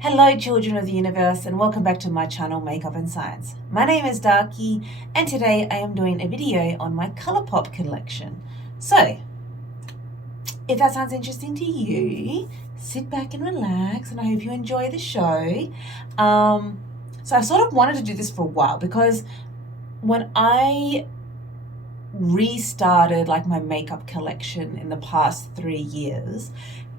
Hello children of the universe and welcome back to my channel Makeup and Science. My name is Darky and today I am doing a video on my Colourpop collection. So, if that sounds interesting to you, sit back and relax and I hope you enjoy the show. So I sort of wanted to do this for a while because when I restarted like my makeup collection in the past 3 years,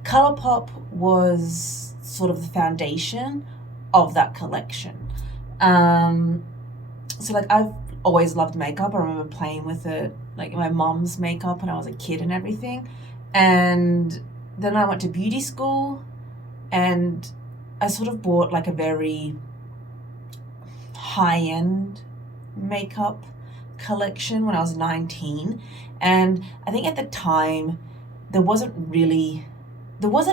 Colourpop was sort of the foundation of that collection. So like I've always loved makeup. I remember playing with it, like my mom's makeup when I was a kid and everything. And then I went to beauty school and I sort of bought like a very high-end makeup collection when I was 19. And I think at the time there wasn't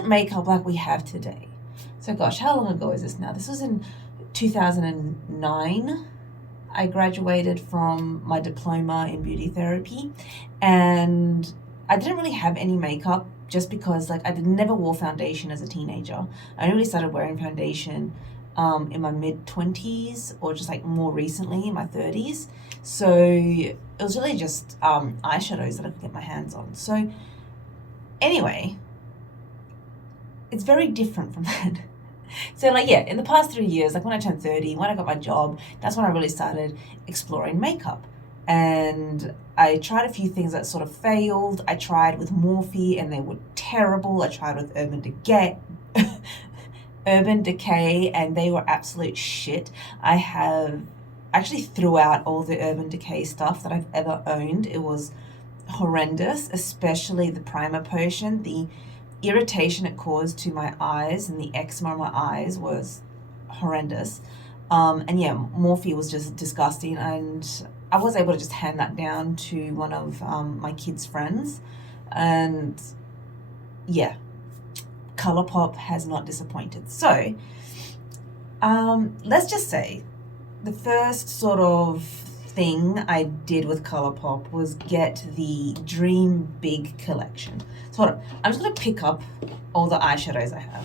makeup like we have today. So gosh, how long ago is this now? This was in 2009. I graduated from my diploma in beauty therapy and I didn't really have any makeup just because like I never wore foundation as a teenager. I only really started wearing foundation in my mid-20s or just like more recently in my 30s. So it was really just eyeshadows that I could get my hands on. So anyway, it's very different from that. So like, yeah, in the past 3 years, like when I turned 30, when I got my job, that's when I really started exploring makeup. And I tried a few things that sort of failed. I tried with Morphe and they were terrible. I tried with Urban Decay and they were absolute shit. I have actually threw out all the Urban Decay stuff that I've ever owned. It was horrendous, especially the primer potion. The irritation it caused to my eyes and the eczema on my eyes was horrendous. And yeah, Morphe was just disgusting, and I was able to just hand that down to one of my kids' friends. And yeah, Colourpop has not disappointed. So let's just say the first sort of thing I did with Colourpop was get the Dream Big collection. So hold on, I'm just going to pick up all the eyeshadows I have.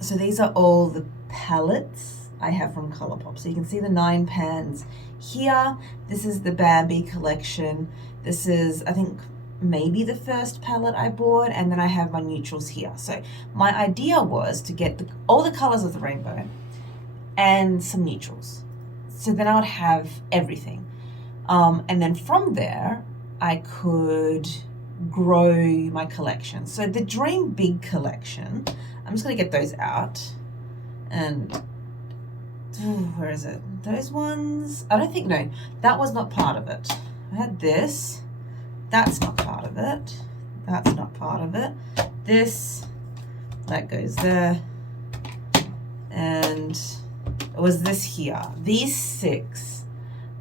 So these are all the palettes I have from Colourpop. So you can see the 9 pans here. This is the Bambi collection. This is, I think, maybe the first palette I bought, and then I have my neutrals here. So my idea was to get all the colors of the rainbow and some neutrals. So then I would have everything. And then from there, I could grow my collection. So the Dream Big collection, I'm just going to get those out. And where is it? Those ones? I don't think, no, that was not part of it. I had this. That's not part of it. That's not part of it. This, that goes there. And it was this here. These 6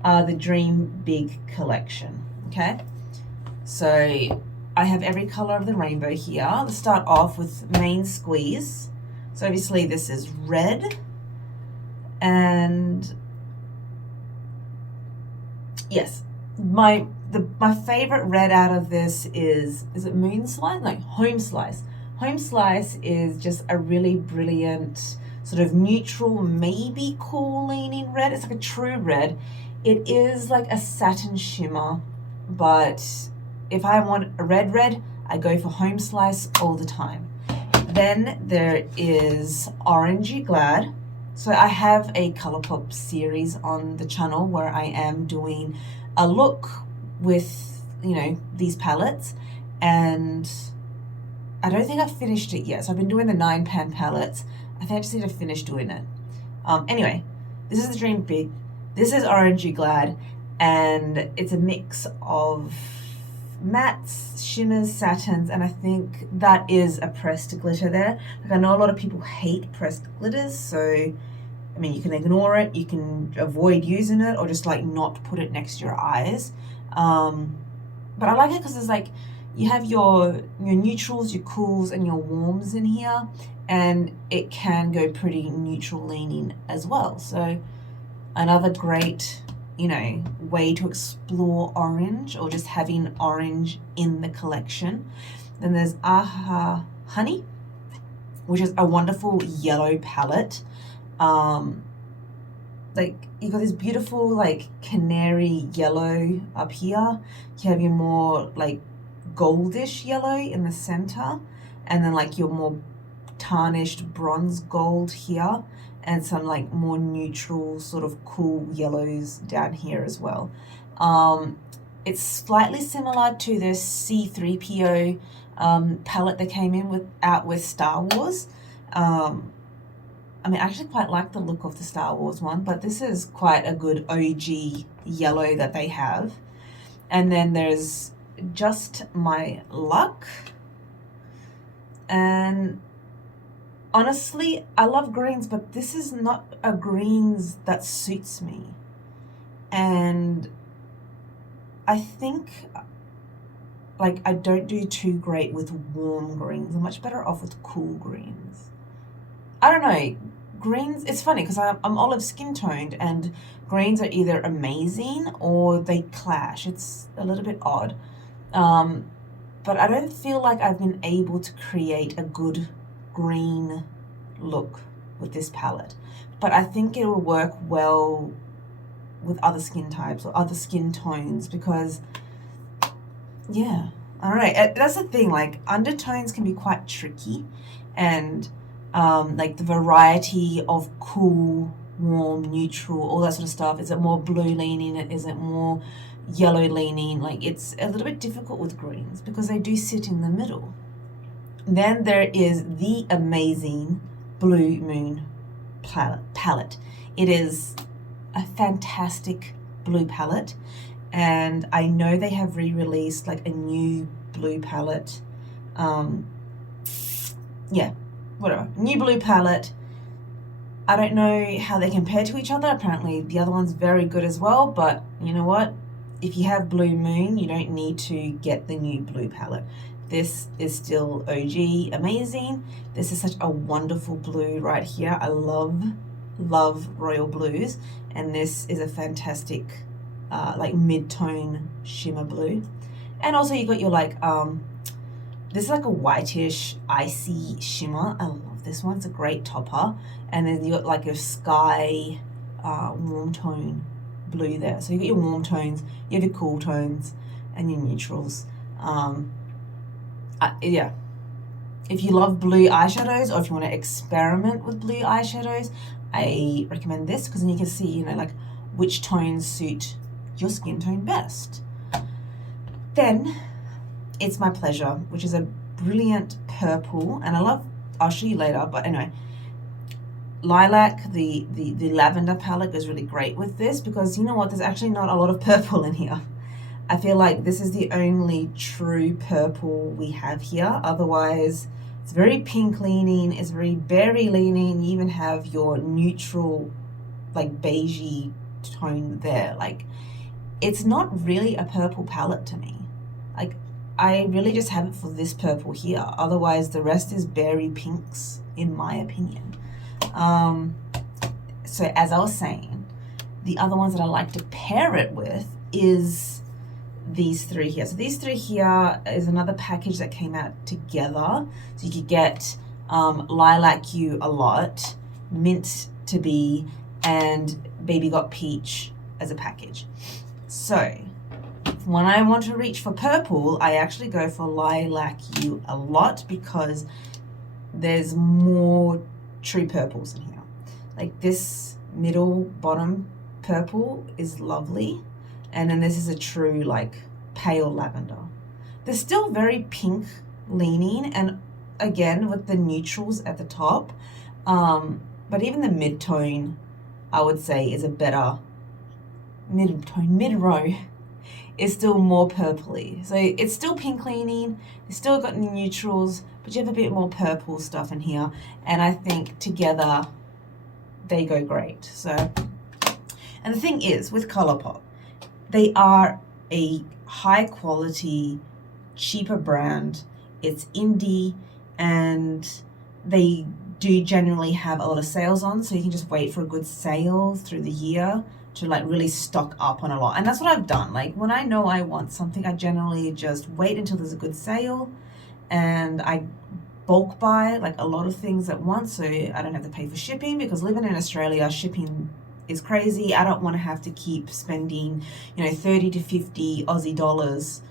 are the Dream Big collection, okay? So I have every color of the rainbow here. Let's start off with Main Squeeze. So obviously this is red. And yes, my favorite red out of this is it Moon Slice? No, Home Slice. Home Slice is just a really brilliant sort of neutral, maybe cool leaning red. It's like a true red. It is like a satin shimmer, but if I want a red, I go for Home Slice all the time. Then there is Orangey Glad. So I have a Colourpop series on the channel where I am doing a look with, you know, these palettes, and I don't think I've finished it yet. So I've been doing the 9 pan palettes. I think I just need to finish doing it. Anyway, this is the Dream Big. This is Orangey Glad, and it's a mix of mattes, shimmers, satins, and I think that is a pressed glitter there. Like I know a lot of people hate pressed glitters, so I mean you can ignore it, you can avoid using it, or just like not put it next to your eyes. But I like it because it's like you have your neutrals, your cools, and your warms in here, and it can go pretty neutral leaning as well. So another great, you know, way to explore orange, or just having orange in the collection. Then there's Aha Honey. which is a wonderful yellow palette. Like you got this beautiful like canary yellow up here. You have your more like goldish yellow in the center, and then like your more tarnished bronze gold here, and some like more neutral sort of cool yellows down here as well. It's slightly similar to the C3PO palette that came in out with Star Wars. I mean, I actually quite like the look of the Star Wars one, but this is quite a good OG yellow that they have. And then there's Just My Luck. And honestly, I love greens, but this is not a greens that suits me. And I think like I don't do too great with warm greens. I'm much better off with cool greens. I don't know, greens, it's funny because I'm olive skin toned, and greens are either amazing or they clash. It's a little bit odd. But I don't feel like I've been able to create a good green look with this palette. But I think it will work well with other skin types or other skin tones because, yeah, all right. That's the thing, like undertones can be quite tricky, and like the variety of cool, warm, neutral, all that sort of stuff. Is it more blue leaning? Is it more yellow leaning? Like it's a little bit difficult with greens because they do sit in the middle. Then there is the amazing Blue Moon palette. It is a fantastic blue palette, and I know they have re-released like a new blue palette. Yeah, whatever, new blue palette. I don't know how they compare to each other. Apparently the other one's very good as well, but you know what? If you have Blue Moon, you don't need to get the new blue palette. This is still OG amazing. This is such a wonderful blue right here. I love royal blues, and this is a fantastic like mid-tone shimmer blue. And also you got your like this is like a whitish icy shimmer. I love this one. It's a great topper. And then you got like your sky warm tone blue there. So you got your warm tones, you have your cool tones, and your neutrals. Yeah, if you love blue eyeshadows, or if you want to experiment with blue eyeshadows, I recommend this because then you can see, you know, like which tones suit your skin tone best. Then It's My Pleasure, which is a brilliant purple, and I'll show you later, but anyway, lilac, the lavender palette goes really great with this because you know what, there's actually not a lot of purple in here. I feel like this is the only true purple we have here. Otherwise, it's very pink leaning, it's very berry leaning. You even have your neutral, like beigey tone there. Like, it's not really a purple palette to me. Like, I really just have it for this purple here. Otherwise, the rest is berry pinks, in my opinion. So as I was saying, the other ones that I like to pair it with is these three here. So these three here is another package that came out together. So you could get Lilac You a Lot, Mint to Be, and Baby Got Peach as a package. So when I want to reach for purple, I actually go for Lilac You a Lot because there's more true purples in here. Like this middle bottom purple is lovely, and then this is a true like pale lavender. They're still very pink leaning, and again with the neutrals at the top, but even the mid-tone I would say is a better mid-row is still more purpley. So it's still pink leaning, it's still got the neutrals, but you have a bit more purple stuff in here, and I think together they go great. So, and the thing is with Colourpop, they are a high quality, cheaper brand. It's indie, and they do generally have a lot of sales on, so you can just wait for a good sale through the year to like really stock up on a lot. And that's what I've done. Like when I know I want something, I generally just wait until there's a good sale and I bulk buy like a lot of things at once, so I don't have to pay for shipping, because living in Australia, shipping is crazy. I don't want to have to keep spending, 30 to 50 Aussie dollars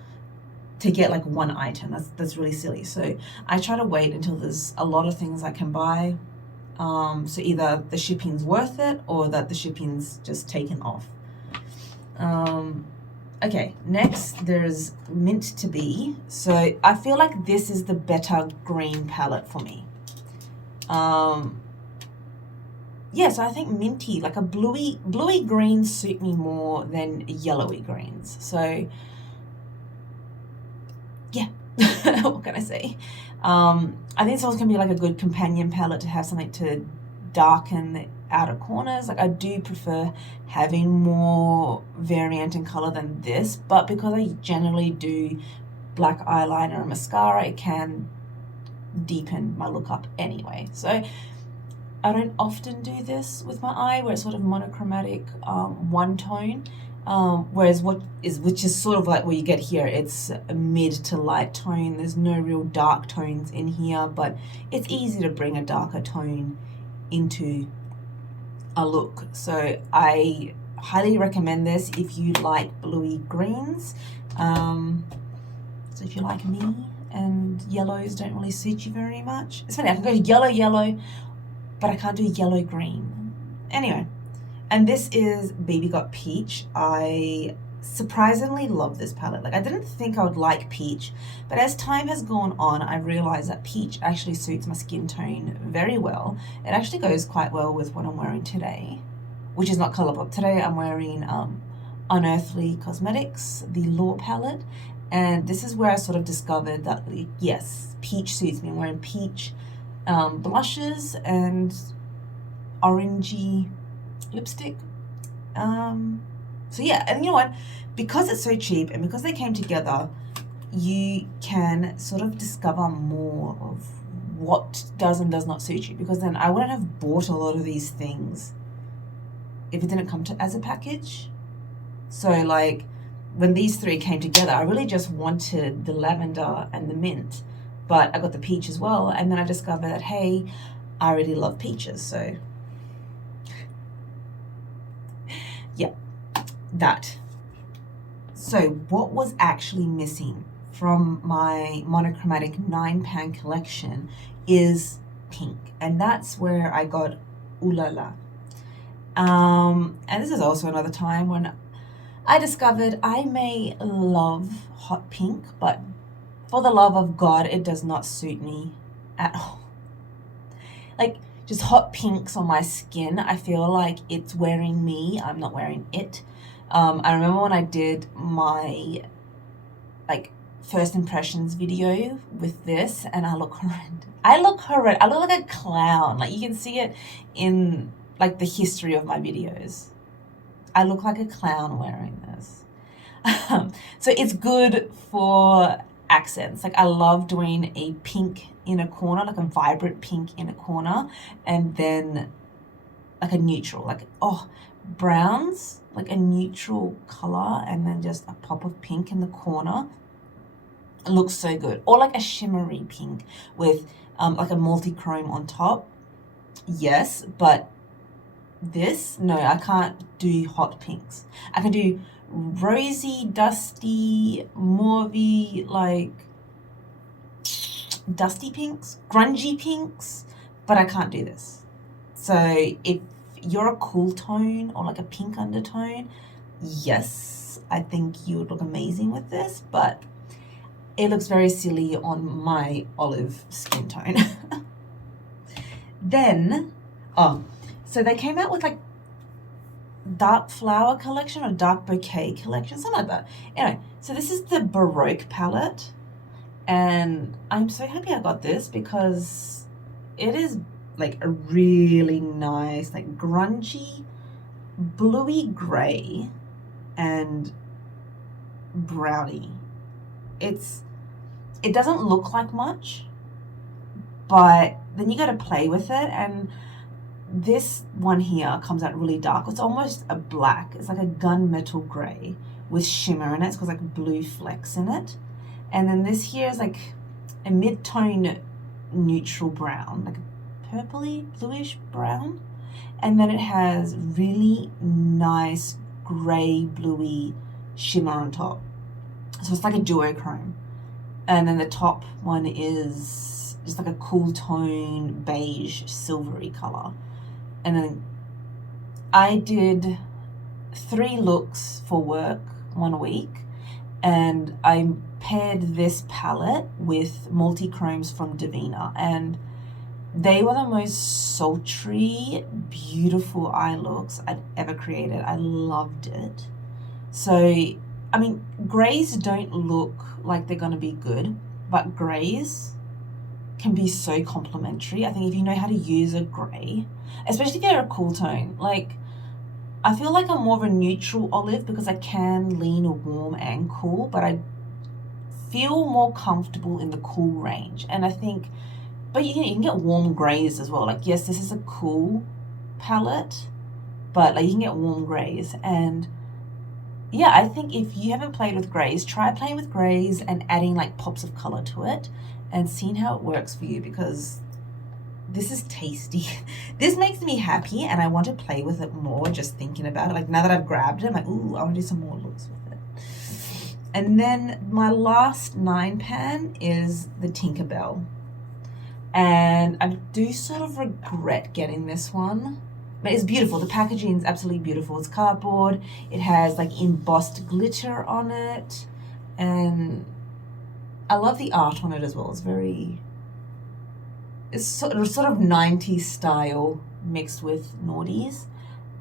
to get like one item. That's really silly. So I try to wait until there's a lot of things I can buy. So either the shipping's worth it or that the shipping's just taken off. Okay, next there's Mint to Be. So I feel like this is the better green palette for me. Yeah, so I think minty, like a bluey greens suit me more than yellowy greens. So yeah, what can I say? I think it's also gonna be like a good companion palette to have something to darken the outer corners. Like I do prefer having more variant in color than this, but because I generally do black eyeliner and mascara, it can deepen my look up anyway. So I don't often do this with my eye, where it's sort of monochromatic, one tone. Whereas which is sort of like what you get here, it's a mid to light tone. There's no real dark tones in here, but it's easy to bring a darker tone into a look. So I highly recommend this if you like bluey greens. So if you're like me and yellows don't really suit you very much. It's funny, I can go yellow, but I can't do yellow green. Anyway. And this is Baby Got Peach. I surprisingly love this palette. Like I didn't think I would like peach, but as time has gone on, I realized that peach actually suits my skin tone very well. It actually goes quite well with what I'm wearing today, which is not Colourpop. Today I'm wearing Unearthly Cosmetics, the Law palette. And this is where I sort of discovered that, yes, peach suits me. I'm wearing peach blushes and orangey lipstick. So yeah, and you know what, because it's so cheap and because they came together, you can sort of discover more of what does and does not suit you, because then I wouldn't have bought a lot of these things if it didn't come as a package. So like when these three came together, I really just wanted the lavender and the mint, but I got the peach as well, and then I discovered that, hey, I really love peaches. So yeah, that. So what was actually missing from my monochromatic 9-pan collection is pink, and that's where I got Ooh La La. And this is also another time when I discovered I may love hot pink, but for the love of God, it does not suit me at all. Like, just hot pinks on my skin, I feel like it's wearing me, I'm not wearing it. I remember when I did my like first impressions video with this, and I look horrendous. I look like a clown. Like, you can see it in like the history of my videos. I look like a clown wearing this. So it's good for accents. Like, I love doing a pink in a corner, like a vibrant pink in a corner, and then like a neutral, like, browns, like a neutral color, and then just a pop of pink in the corner. It looks so good. Or like a shimmery pink with like a multi-chrome on top. Yes, but this, no, I can't do hot pinks. I can do rosy, dusty, mauvey, like dusty pinks, grungy pinks, but I can't do this. So if you're a cool tone or like a pink undertone, yes, I think you would look amazing with this, but it looks very silly on my olive skin tone. Then, so they came out with like dark flower collection or dark bouquet collection, something like that. Anyway, so this is the Baroque palette, and I'm so happy I got this because it is like a really nice, like grungy, bluey gray and brownie. It doesn't look like much, but then you got to play with it, and this one here comes out really dark. It's almost a black. It's like a gunmetal gray with shimmer in it. It's got like blue flecks in it. And then this here is like a mid-tone neutral brown, like a purpley, bluish brown. And then it has really nice grey, bluey shimmer on top. So it's like a duochrome. And then the top one is just like a cool tone, beige, silvery colour. And then I did 3 looks for work 1 week, and I paired this palette with multi-chromes from Davina, and they were the most sultry, beautiful eye looks I'd ever created. I loved it. So, I mean, greys don't look like they're going to be good, but greys can be so complementary. I think if you know how to use a grey, especially if you're a cool tone, like, I feel like I'm more of a neutral olive because I can lean warm and cool, but I feel more comfortable in the cool range. And I think, but you can get warm greys as well. Like, yes, this is a cool palette, but like you can get warm greys. And yeah, I think if you haven't played with greys, try playing with greys and adding like pops of color to it and seeing how it works for you, because this is tasty. This makes me happy and I want to play with it more just thinking about it. Like, now that I've grabbed it, I'm like, ooh, I want to do some more looks with it. And then my last 9 pan is the Tinkerbell. And I do sort of regret getting this one, but it's beautiful. The packaging is absolutely beautiful. It's cardboard. It has like embossed glitter on it, and I love the art on it as well. It's sort of 90s style mixed with noughties,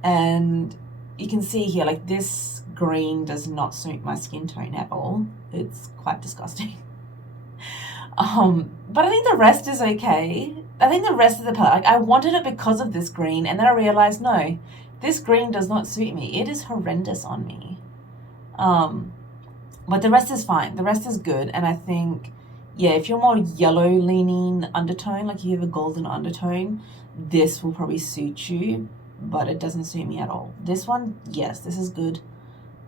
and you can see here, like, this green does not suit my skin tone at all. It's quite disgusting. But I think the rest is okay. I think the rest of the palette, like, I wanted it because of this green, and then I realized, no, this green does not suit me. It is horrendous on me. But the rest is fine. The rest is good, and I think, yeah, if you're more yellow-leaning undertone, like you have a golden undertone, this will probably suit you, but it doesn't suit me at all. This one, yes, this is good.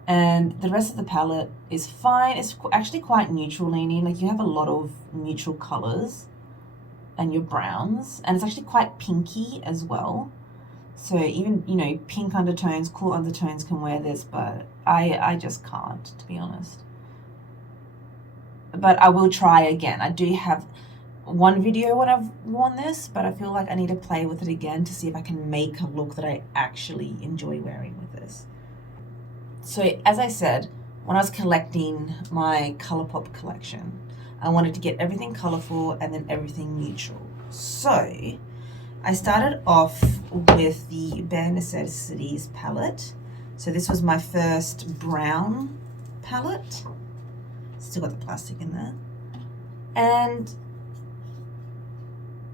And the rest of the palette is fine. It's actually quite neutral leaning. Like, you have a lot of neutral colors and your browns, and it's actually quite pinky as well. So even, you know, pink undertones, cool undertones can wear this, but I just can't, to be honest. But I will try again. I do have one video when I've worn this, but I feel like I need to play with it again to see if I can make a look that I actually enjoy wearing with this. So as I said, when I was collecting my Colourpop collection, I wanted to get everything colorful and then everything neutral. So I started off with the Bare Necessities palette. So this was my first brown palette. Still got the plastic in there. And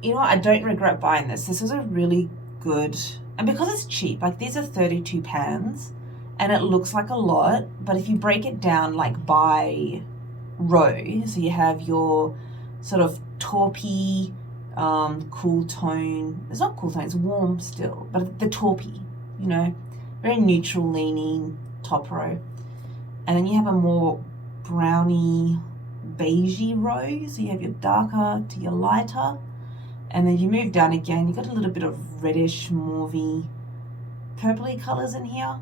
you know what? I don't regret buying this. This was a really good, and because it's cheap, like these are 32 pans, and it looks like a lot, but if you break it down like by row, so you have your sort of taupey, cool tone. It's not cool tone, it's warm still, but the taupey, you know, very neutral leaning top row. And then you have a more browny, beigey row, so you have your darker to your lighter. And then you move down again, you've got a little bit of reddish, mauvey, purpley colors in here.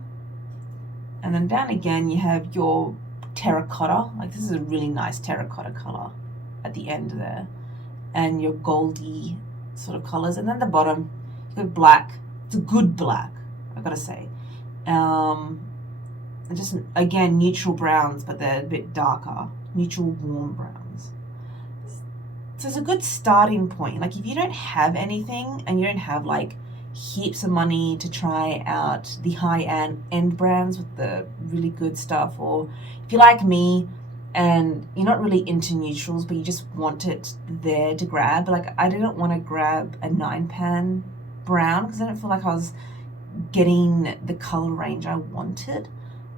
And then down again, you have your terracotta. Like, this is a really nice terracotta color at the end there. And your goldy sort of colors. And then the bottom, you've got black. It's a good black, I've got to say. And just, again, neutral browns, but they're a bit darker. Neutral warm browns. So it's a good starting point. Like, if you don't have anything and you don't have like heaps of money to try out the high-end brands with the really good stuff, or if you're like me and you're not really into neutrals but you just want it there to grab, like I didn't want to grab a 9-pan brown because I didn't feel like I was getting the color range I wanted.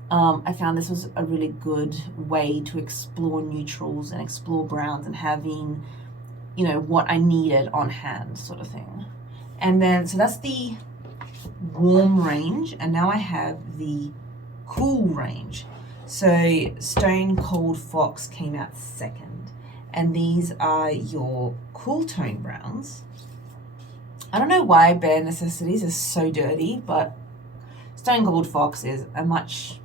I found this was a really good way to explore neutrals and explore browns and having, you know, what I needed on hand, sort of thing. And then, so that's the warm range, and now I have the cool range. So Stone Cold Fox came out second, and these are your cool tone browns. I don't know why Bare Necessities is so dirty, but Stone Cold Fox is a much,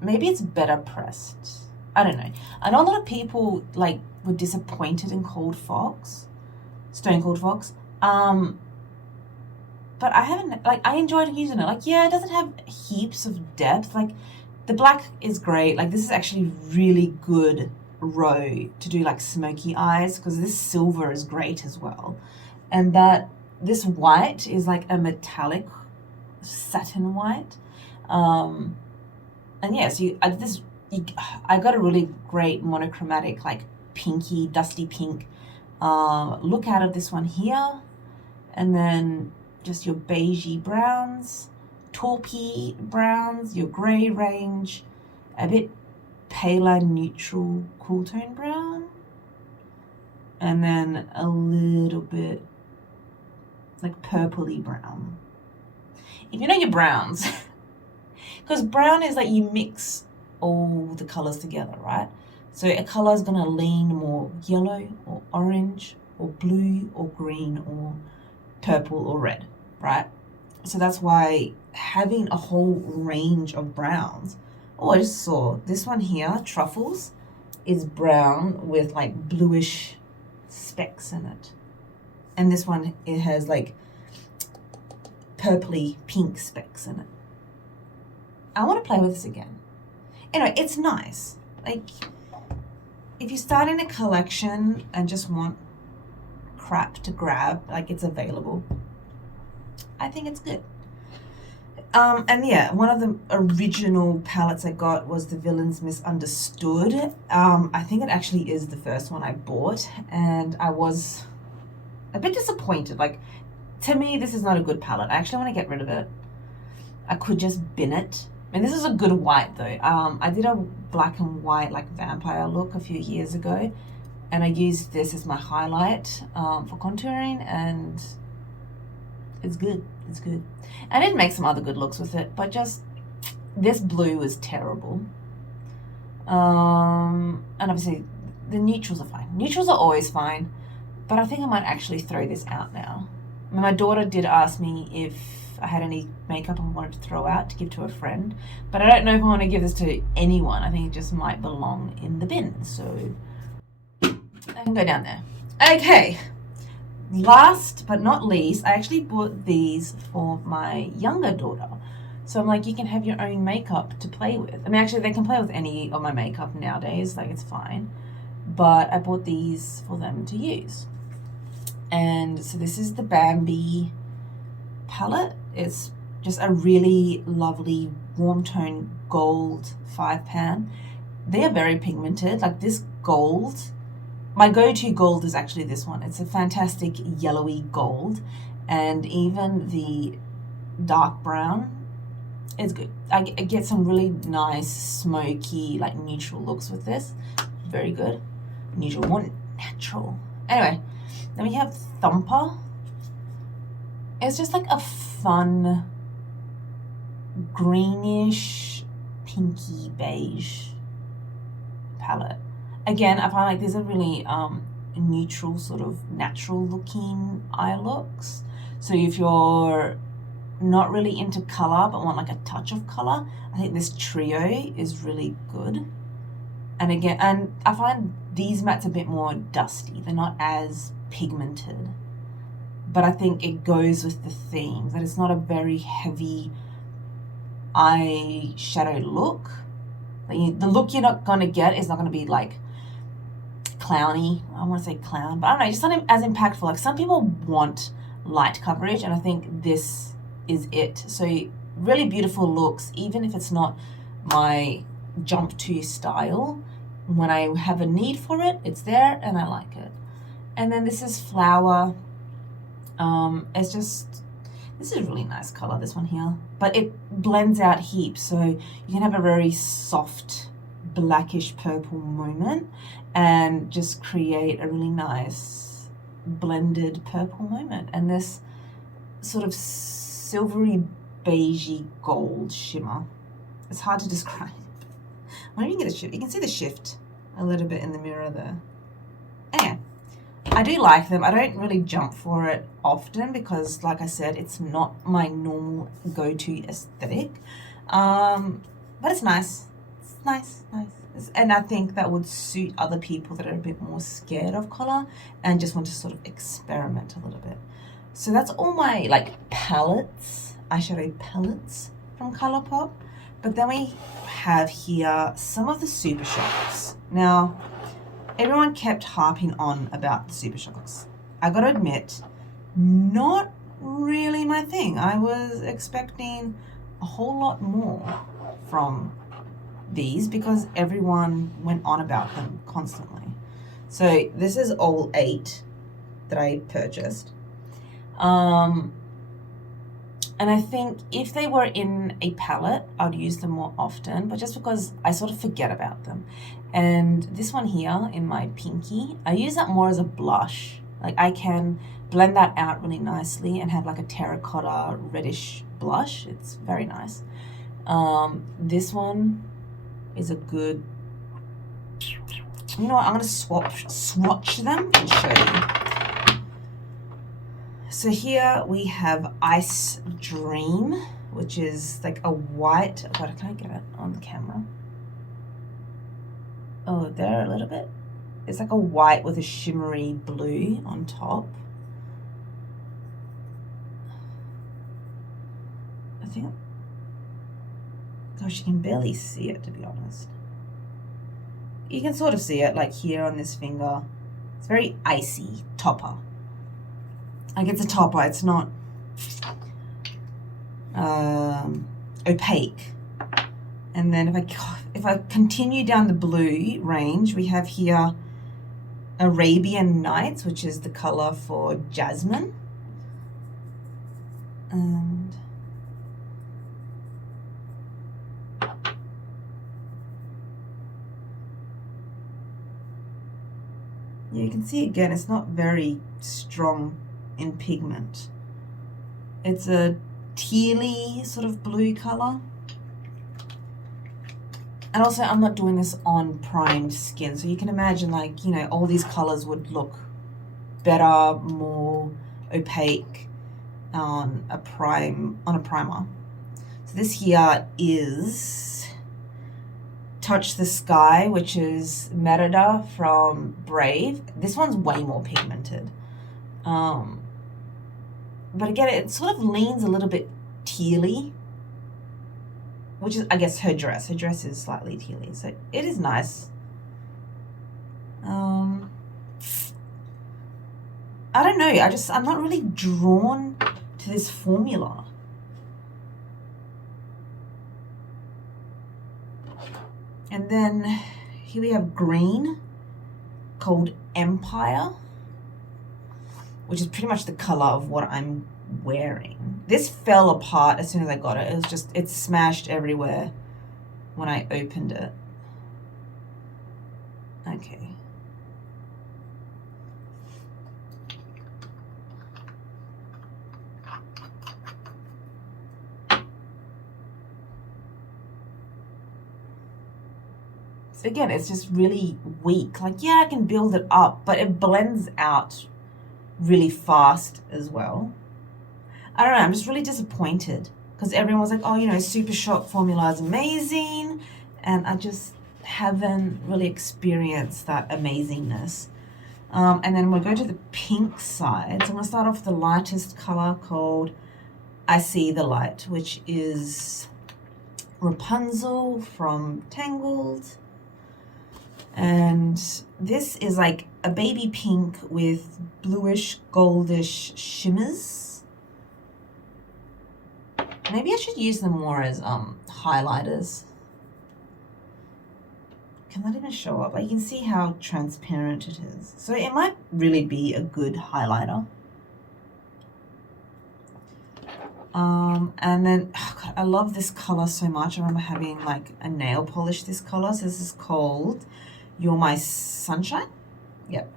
maybe it's better pressed. I don't know. I know a lot of people like were disappointed in Cold Fox, Stone Cold Fox. But I haven't, like, I enjoyed using it. Like, yeah, it doesn't have heaps of depth. Like, the black is great. Like, this is actually really good row to do, like, smoky eyes, because this silver is great as well. And this white is, like, a metallic satin white. And, yeah, so I got a really great monochromatic, like, pinky, dusty pink look out of this one here. And then just your beigey browns, taupey browns, your grey range, a bit paler neutral cool tone brown, and then a little bit like purpley brown. If you know your browns, because brown is like you mix all the colors together, right? So a color is going to lean more yellow or orange or blue or green or purple or red, right? So that's why having a whole range of browns. Oh, I just saw this one here, Truffles, is brown with like bluish specks in it. And this one, it has like purpley pink specks in it. I want to play with this again. Anyway, it's nice. Like, if you're starting a collection and just want crap to grab, like, it's available, I think it's good. And yeah, one of the original palettes I got was the Villains Misunderstood. I think it actually is the first one I bought, and I was a bit disappointed. Like, to me, this is not a good palette. I actually want to get rid of it. I could just bin it. And this is a good white though. I did a black and white like vampire look a few years ago, and I used this as my highlight for contouring, and it's good. It's good. I did make some other good looks with it, but just this blue is terrible. And obviously the neutrals are fine. Neutrals are always fine, but I think I might actually throw this out now. My daughter did ask me if I had any makeup I wanted to throw out to give to a friend, but I don't know if I want to give this to anyone. I think it just might belong in the bin, so I can go down there. Okay, last but not least, I actually bought these for my younger daughter. So I'm like, you can have your own makeup to play with. I mean, actually, they can play with any of my makeup nowadays, like, it's fine. But I bought these for them to use. And so this is the Bambi palette. It's just a really lovely warm tone gold 5-pan. They are very pigmented. Like, this gold, my go-to gold is actually this one. It's a fantastic yellowy gold, and even the dark brown is good. I get some really nice smoky, like, neutral looks with this. Very good. Neutral, more natural. Anyway, then we have Thumper. It's just like a fun greenish pinky beige palette. Again, I find like these are really neutral, sort of natural looking eye looks. So if you're not really into color but want like a touch of color, I think this trio is really good. And again, and I find these mattes a bit more dusty. They're not as pigmented, but I think it goes with the theme, that it's not a very heavy eyeshadow look. Like, the look you're not going to get is not going to be like clowny. I want to say clown, but I don't know, just not as impactful. Like, some people want light coverage, and I think this is it. So really beautiful looks, even if it's not my jump to style. When I have a need for it, it's there and I like it. And then this is Flower. It's just, this is a really nice color, this one here, but it blends out heaps, so you can have a very soft blackish purple moment and just create a really nice blended purple moment. And this sort of silvery beigey gold shimmer, it's hard to describe. I don't even get a shift. You can see the shift a little bit in the mirror there. Anyway, I do like them. I don't really jump for it often because, like I said, it's not my normal go-to aesthetic. But it's nice. It's nice. And I think that would suit other people that are a bit more scared of color and just want to sort of experiment a little bit. So that's all my like palettes, eyeshadow palettes from Colourpop. But then we have here some of the Super Shocks. Now, everyone kept harping on about the Super Shocks. I gotta admit, not really my thing. I was expecting a whole lot more from these because everyone went on about them constantly. So this is all 8 that I purchased. And I think if they were in a palette, I'd use them more often, but just because I sort of forget about them. And this one here in my pinky, I use that more as a blush. Like I can blend that out really nicely and have like a terracotta reddish blush. It's very nice. This one is a good, you know what, I'm gonna swatch them and show you. So here we have Ice Dream, which is like a white, what, can I get it on the camera? Oh, there a little bit. It's like a white with a shimmery blue on top. I think, gosh, you can barely see it, to be honest. You can sort of see it like here on this finger. It's very icy topper. Like it's a topper, it's not opaque. And then if I continue down the blue range, we have here Arabian Nights, which is the color for Jasmine. And yeah, you can see again, it's not very strong in pigment. It's a tealy sort of blue color. And also I'm not doing this on primed skin, so you can imagine like, you know, all these colors would look better, more opaque on a primer. So this here is Touch the Sky, which is Merida from Brave. This one's way more pigmented. But again, it sort of leans a little bit tealy, which is, I guess, her dress. Her dress is slightly tealy, so it is nice. I don't know. I'm not really drawn to this formula. And then here we have green called Empire, which is pretty much the color of what I'm wearing. This fell apart as soon as I got it. It smashed everywhere when I opened it. Okay. So again, it's just really weak. Like, yeah, I can build it up, but it blends out really fast as well. I don't know, I'm just really disappointed because everyone's like, oh, you know, Super Shock formula is amazing, and I just haven't really experienced that amazingness. And then we'll go to the pink side. So I'm going to start off with the lightest color called I See the Light, which is Rapunzel from Tangled. And this is like a baby pink with bluish, goldish shimmers. Maybe I should use them more as highlighters. Can that even show up? Like, you can see how transparent it is. So it might really be a good highlighter. And then, oh God, I love this color so much. I remember having like a nail polish this color. So this is called You're My Sunshine. Yep.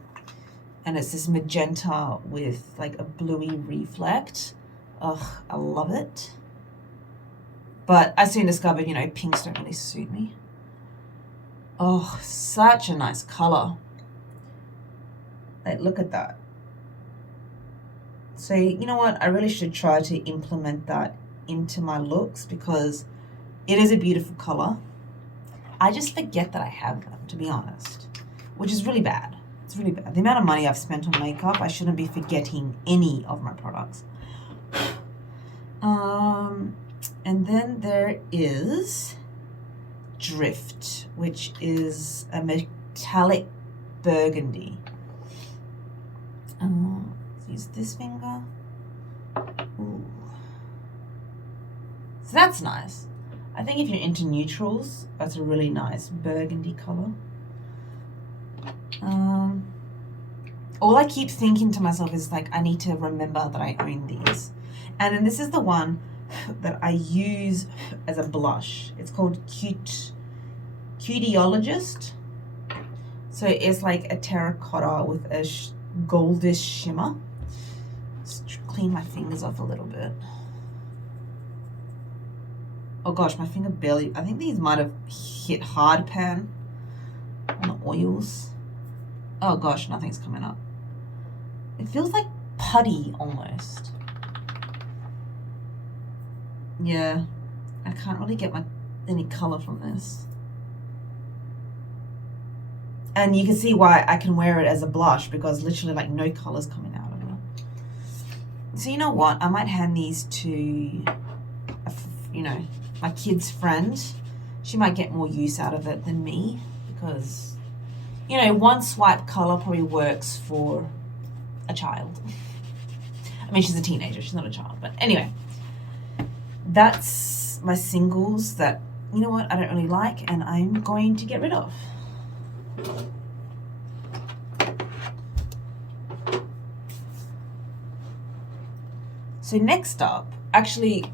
And it's this magenta with like a bluey reflect. Ugh, I love it. But I soon discovered, you know, pinks don't really suit me. Oh, such a nice color. Like, look at that. So, you know what? I really should try to implement that into my looks because it is a beautiful color. I just forget that I have them, to be honest, which is really bad. It's really bad. The amount of money I've spent on makeup, I shouldn't be forgetting any of my products. And then there is Drift, which is a metallic burgundy. Let's use this finger. Ooh. So that's nice. I think if you're into neutrals, that's a really nice burgundy color. All I keep thinking to myself is like, I need to remember that I own these. And then this is the one that I use as a blush. It's called Cutiologist. So it's like a terracotta with a goldish shimmer. Just clean my fingers off a little bit. Oh gosh, my finger barely, I think these might have hit hard pan on the oils. Oh gosh, nothing's coming up. It feels like putty almost. Yeah, I can't really get any color from this. And you can see why I can wear it as a blush because literally like no color's coming out of it. So you know what? I might hand these to, my kid's friend. She might get more use out of it than me because, one swipe color probably works for a child. I mean, she's a teenager. She's not a child. But anyway, that's my singles that, you know what, I don't really like and I'm going to get rid of. So next up, actually,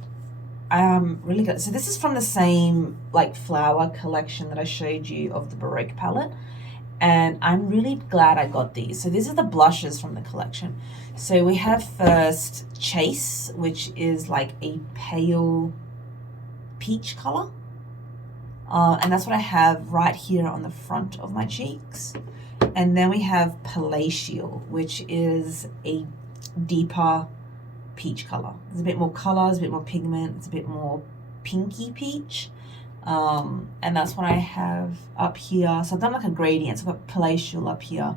really good. So this is from the same like flower collection that I showed you of the Baroque palette. And I'm really glad I got these. So these are the blushes from the collection. So we have first Chase, which is like a pale peach color. And that's what I have right here on the front of my cheeks. And then we have Palatial, which is a deeper peach color. There's a bit more color, there's a bit more pigment, it's a bit more pinky peach. And that's what I have up here. So I've done like a gradient. So I've got Palatial up here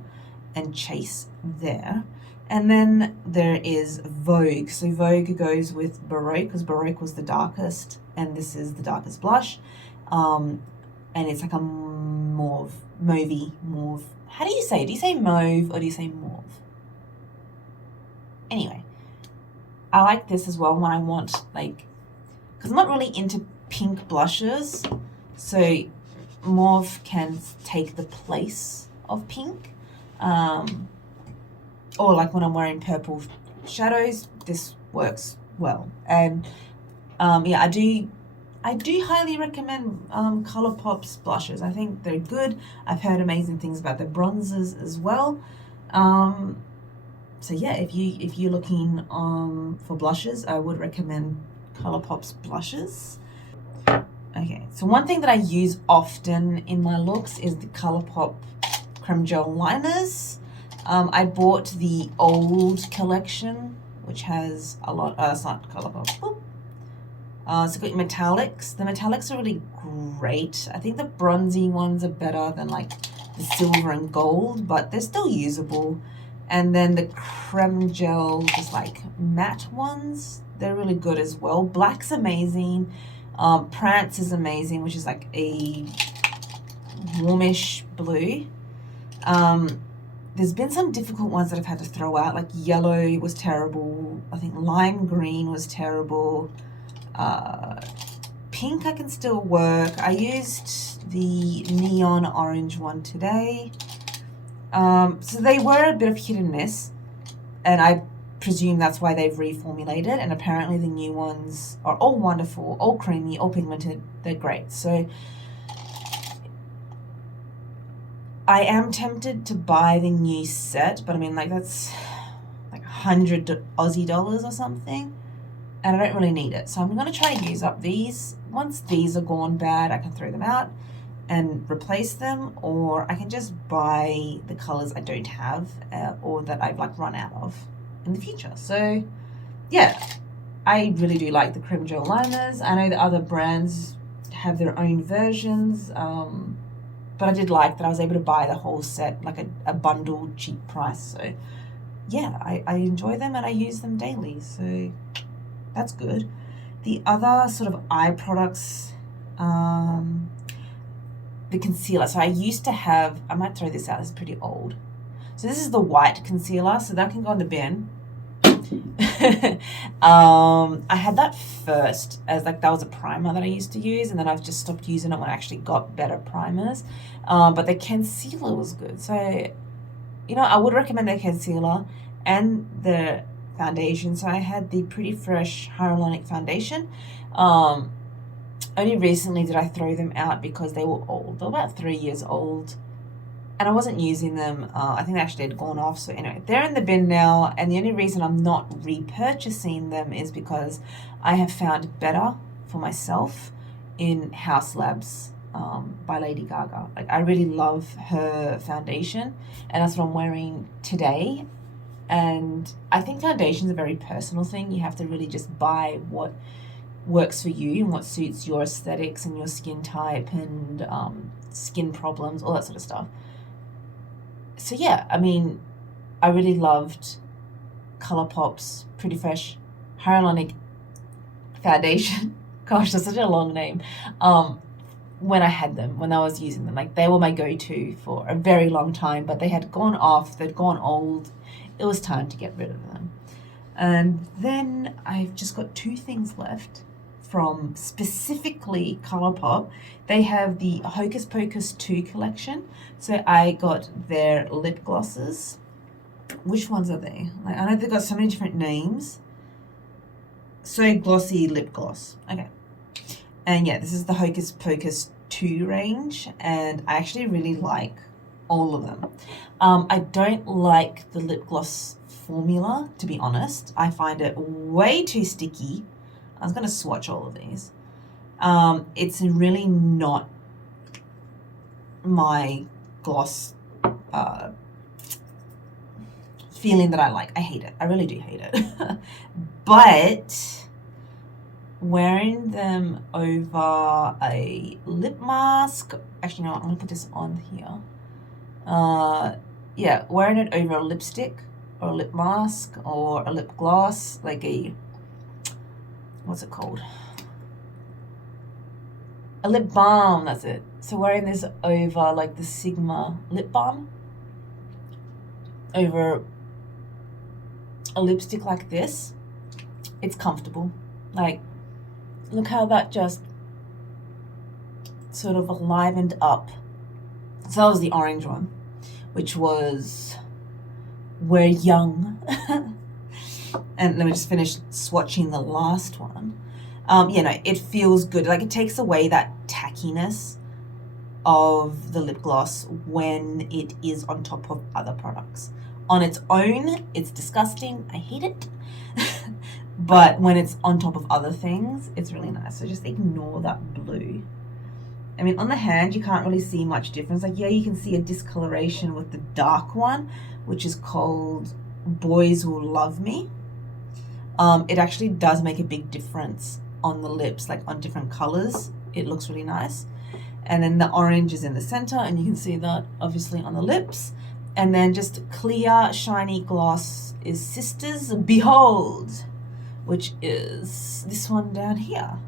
and Chase there. And then there is Vogue. So Vogue goes with Baroque because Baroque was the darkest and this is the darkest blush. And it's like a mauve. How do you say it? Do you say mauve or do you say mauve? Anyway, I like this as well when I want because I'm not really into pink blushes, so mauve can take the place of pink. Or like when I'm wearing purple shadows, this works well. And yeah, I do highly recommend Colourpop's blushes. I think they're good. I've heard amazing things about the bronzers as well. So yeah, if you're looking for blushes, I would recommend Colourpop's blushes. Okay, so one thing that I use often in my looks is the Colourpop Creme Gel liners. I bought the old collection, which has a lot, it's not Colourpop. So got metallics. The metallics are really great. I think the bronzy ones are better than like the silver and gold, but they're still usable. And then the Creme Gel, just like matte ones, they're really good as well. Black's amazing. Prance is amazing, which is like a warmish blue. There's been some difficult ones that I've had to throw out, like yellow was terrible. I think lime green was terrible. Pink I can still work. I used the neon orange one today. So they were a bit of hit and miss, and I presume that's why they've reformulated, and apparently the new ones are all wonderful, all creamy, all pigmented. They're great. So I am tempted to buy the new set, but I mean, like, that's like 100 Aussie dollars or something, and I don't really need it. So I'm going to try and use up these. Once these are gone bad, I can throw them out. and replace them, or I can just buy the colors I don't have or that I've like run out of in the future. So yeah, I really do like the Crim Gel liners. I know that other brands have their own versions, but I did like that I was able to buy the whole set, like a bundle, cheap price. So yeah, I enjoy them and I use them daily, so that's good. The other sort of eye products, the concealer. So I used to have, I might throw this out, this is pretty old. So this is the white concealer, so that can go in the bin. I had that first as like, that was a primer that I used to use, and then I've just stopped using it when I actually got better primers. But the concealer was good. So, you know, I would recommend the concealer and the foundation. So I had the Pretty Fresh Hyaluronic Foundation. Only recently did I throw them out because they were old. They were about 3 years old, and I wasn't using them. I think they actually had gone off. So anyway, they're in the bin now, and the only reason I'm not repurchasing them is because I have found better for myself in Haus Labs by Lady Gaga. Like, I really love her foundation, and that's what I'm wearing today. And I think foundation's a very personal thing. You have to really just buy what works for you and what suits your aesthetics and your skin type and skin problems, all that sort of stuff. So yeah, I mean, I really loved Colourpop's Pretty Fresh Hyaluronic Foundation. Gosh, that's such a long name. When I had them, when I was using them, like, they were my go-to for a very long time, but they had gone off, they'd gone old. It was time to get rid of them. And then I've just got two things left from specifically Colourpop. They have the Hocus Pocus 2 collection. So I got their lip glosses. Which ones are they? Like, I know they've got so many different names. So Glossy Lip Gloss. Okay. And yeah, this is the Hocus Pocus 2 range, and I actually really like all of them. I don't like the lip gloss formula, to be honest. I find it way too sticky. I was going to swatch all of these. It's really not my gloss feeling that I like. I hate it. I really do hate it. But wearing them over a lip mask, actually no, I'm going to put this on here. Yeah, wearing it over a lipstick or a lip mask or a lip gloss, like a, what's it called? A lip balm, that's it. So wearing this over like the Sigma lip balm over a lipstick like this, it's comfortable. Like, look how that just sort of livened up. So that was the orange one, which was We're Young. And let me just finish swatching the last one. You know, it feels good. Like, it takes away that tackiness of the lip gloss when it is on top of other products. On its own, it's disgusting. I hate it. But when it's on top of other things, it's really nice. So just ignore that blue. I mean, on the hand, you can't really see much difference. Like, yeah, you can see a discoloration with the dark one, which is called Boys Will Love Me. It actually does make a big difference on the lips, like on different colors. It looks really nice. And then the orange is in the center, and you can see that obviously on the lips. And then just clear, shiny gloss is Sisters Behold, which is this one down here.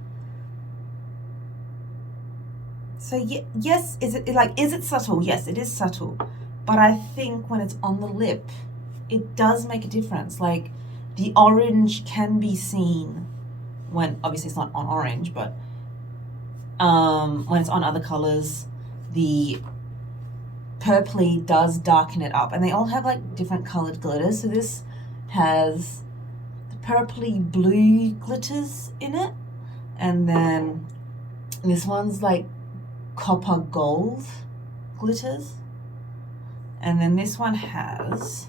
So yes, is it subtle? Yes, it is subtle. But I think when it's on the lip, it does make a difference. Like, the orange can be seen when, obviously it's not on orange, but when it's on other colors, the purpley does darken it up. And they all have like different colored glitters. So this has the purpley blue glitters in it. And then this one's like copper gold glitters. And then this one has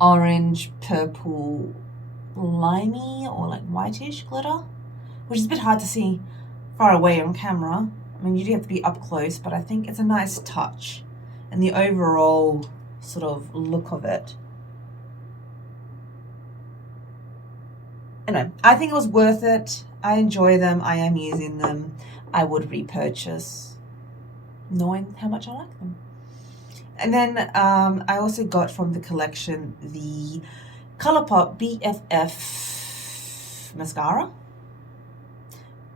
orange, purple, limey or like whitish glitter, which is a bit hard to see far away on camera. I mean, you do have to be up close, but I think it's a nice touch. And the overall sort of look of it. Anyway, I think it was worth it. I enjoy them. I am using them. I would repurchase, knowing how much I like them. And then I also got from the collection the Colourpop BFF mascara.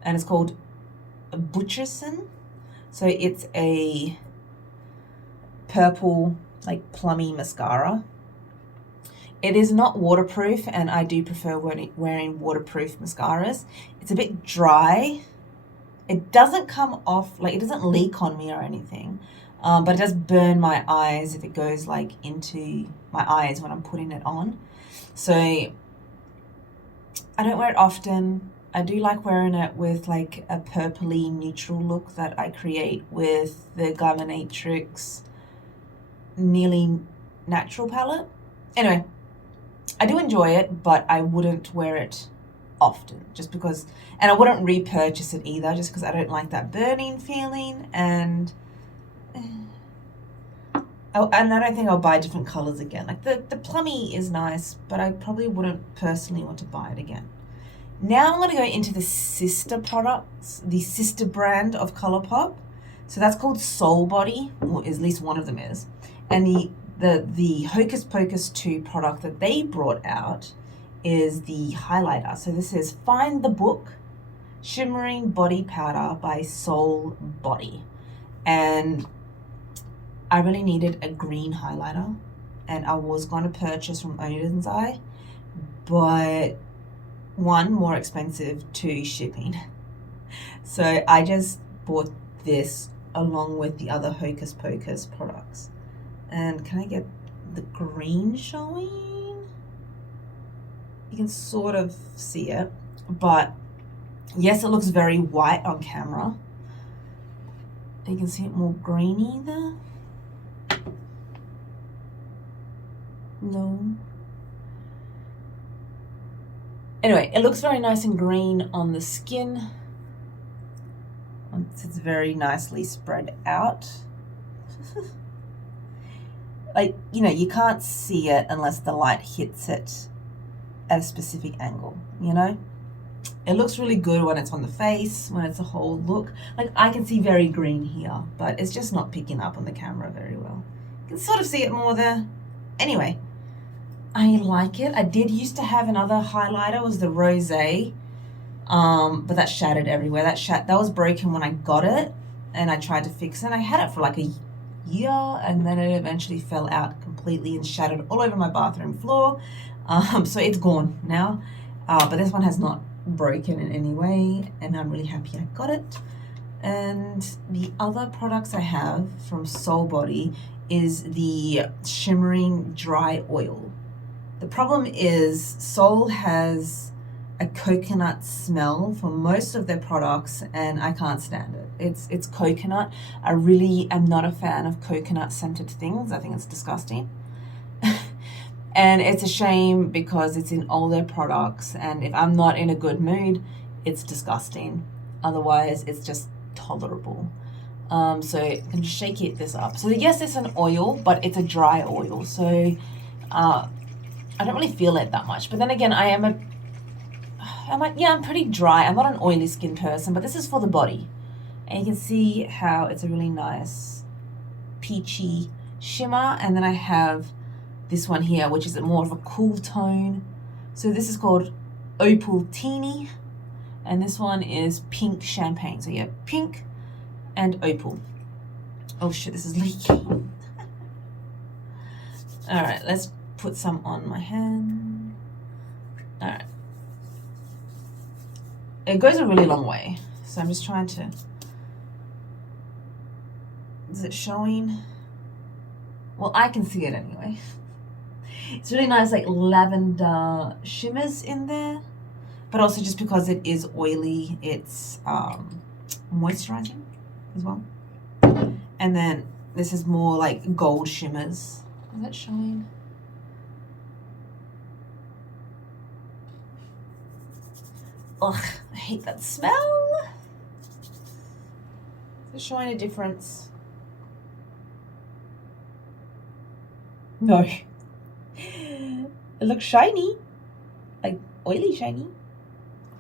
And it's called Butcherson. So it's a purple, like plummy mascara. It is not waterproof, and I do prefer wearing waterproof mascaras. It's a bit dry. It doesn't come off, like it doesn't leak on me or anything, but it does burn my eyes if it goes like into my eyes when I'm putting it on. So I don't wear it often. I do like wearing it with like a purpley neutral look that I create with the Garminatrix Nearly Natural palette. Anyway, I do enjoy it, but I wouldn't wear it often just because, and I wouldn't repurchase it either just because I don't like that burning feeling, and I don't think I'll buy different colors again. Like the plummy is nice, but I probably wouldn't personally want to buy it again. Now I'm going to go into the sister products, the sister brand of Colourpop. So that's called Soul Body, or at least one of them is. And the Hocus Pocus 2 product that they brought out is the highlighter. So this is Find the Book Shimmering Body Powder by Soul Body. And I really needed a green highlighter, and I was going to purchase from Odin's Eye, but one, more expensive, two, shipping. So I just bought this along with the other Hocus Pocus products. And can I get the green showing? You can sort of see it, but yes, it looks very white on camera. You can see it more greeny there. No. Anyway, it looks very nice and green on the skin. It's very nicely spread out. Like, you know, you can't see it unless the light hits it at a specific angle, you know? It looks really good when it's on the face, when it's a whole look. Like, I can see very green here, but it's just not picking up on the camera very well. You can sort of see it more there. Anyway, I like it. I did used to have another highlighter, it was the Rosé, but that shattered everywhere. That was broken when I got it, and I tried to fix it. I had it for like a year, and then it eventually fell out completely and shattered all over my bathroom floor. So it's gone now, but this one has not broken in any way, and I'm really happy I got it. And the other products I have from Soul Body is the Shimmering Dry Oil. The problem is Soul has a coconut smell for most of their products, and I can't stand it. It's coconut. I really am not a fan of coconut scented things. I think it's disgusting. And it's a shame because it's in all their products, and if I'm not in a good mood, it's disgusting. Otherwise, it's just tolerable. So I can just shake this up. So yes, it's an oil, but it's a dry oil. So I don't really feel it that much. But then again, I'm pretty dry. I'm not an oily skin person, but this is for the body. And you can see how it's a really nice peachy shimmer. And then I have this one here, which is more of a cool tone. So this is called Opal Teeny, and this one is Pink Champagne. So you have pink and opal. Oh shit, this is leaking. All right, let's put some on my hand. All right. It goes a really long way, so I'm just trying to, is it showing? Well, I can see it anyway. It's really nice, like lavender shimmers in there, but also just because it is oily, it's moisturizing as well. And then this is more like gold shimmers. Is that showing? Ugh, I hate that smell. Is it showing a difference? No. It looks shiny. Like oily shiny.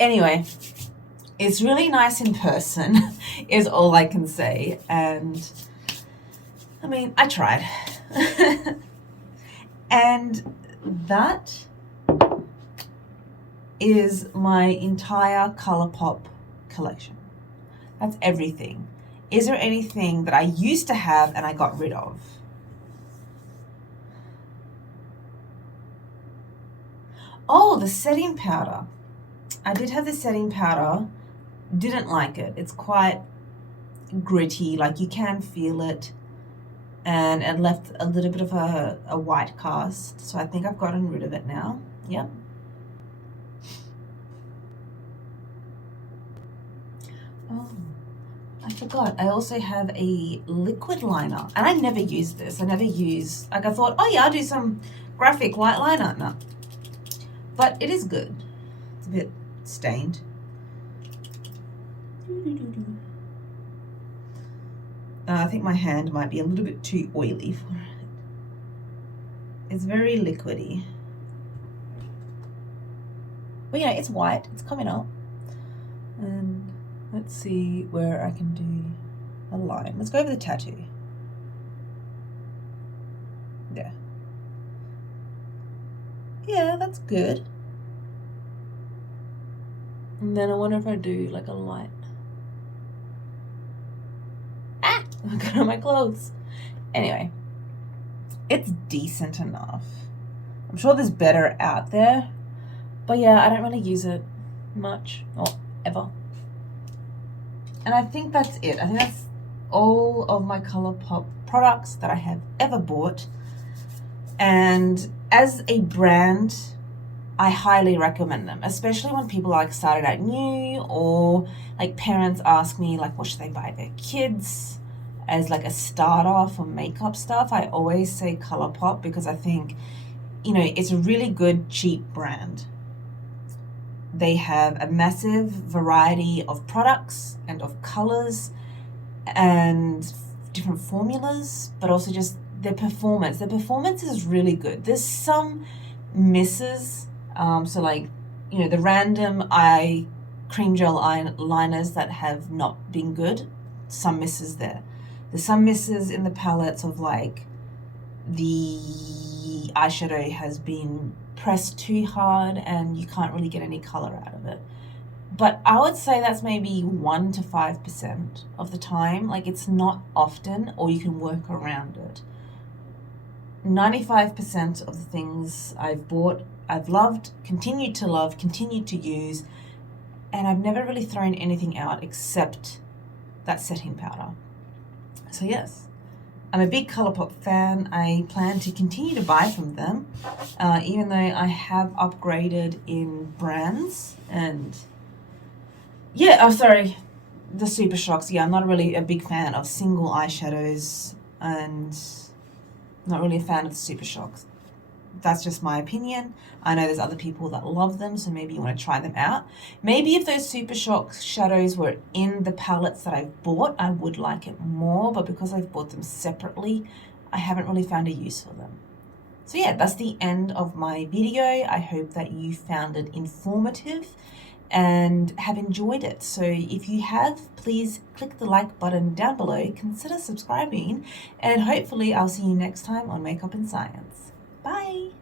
Anyway, it's really nice in person is all I can say. And I mean, I tried. And that is my entire Colourpop collection. That's everything. Is there anything that I used to have and I got rid of? Oh, the setting powder. I did have the setting powder. Didn't like it. It's quite gritty, like you can feel it. And it left a little bit of a white cast. So I think I've gotten rid of it now. Yep. Oh, I forgot. I also have a liquid liner. And I never use this. I never use, like I thought, oh yeah, I'll do some graphic white liner. No. But it is good. It's a bit stained. I think my hand might be a little bit too oily for it. It's very liquidy. But yeah, it's white. It's coming up. And let's see where I can do a line. Let's go over the tattoo. There. Yeah, that's good. And then I wonder if I do like a light. Ah! I got on my clothes. Anyway, it's decent enough. I'm sure there's better out there. But yeah, I don't really use it much or ever. And I think that's it. I think that's all of my Colourpop products that I have ever bought. And as a brand, I highly recommend them, especially when people are like started out new, or like parents ask me like what should they buy their kids as like a starter for makeup stuff. I always say Colourpop because I think, you know, it's a really good cheap brand. They have a massive variety of products and of colors and different formulas, but also just their performance. Their performance is really good. There's some misses, so like, you know, the random eye cream gel liners that have not been good, some misses there. There's some misses in the palettes of like the eyeshadow has been pressed too hard and you can't really get any color out of it. But I would say that's maybe 1 to 5% of the time. Like it's not often, or you can work around it. 95% of the things I've bought, I've loved, continued to love, continued to use, and I've never really thrown anything out except that setting powder. So yes, I'm a big Colourpop fan. I plan to continue to buy from them, even though I have upgraded in brands. And yeah, oh sorry, the Super Shocks. Yeah, I'm not really a big fan of single eyeshadows, and not really a fan of the Super Shocks. That's just my opinion. I know there's other people that love them, so maybe you want to try them out. Maybe if those Super Shock shadows were in the palettes that I've bought, I would like it more, but because I've bought them separately, I haven't really found a use for them. So yeah, that's the end of my video. I hope that you found it informative and have enjoyed it. So if you have, please click the like button down below, consider subscribing, and hopefully I'll see you next time on Makeup and Science. Bye!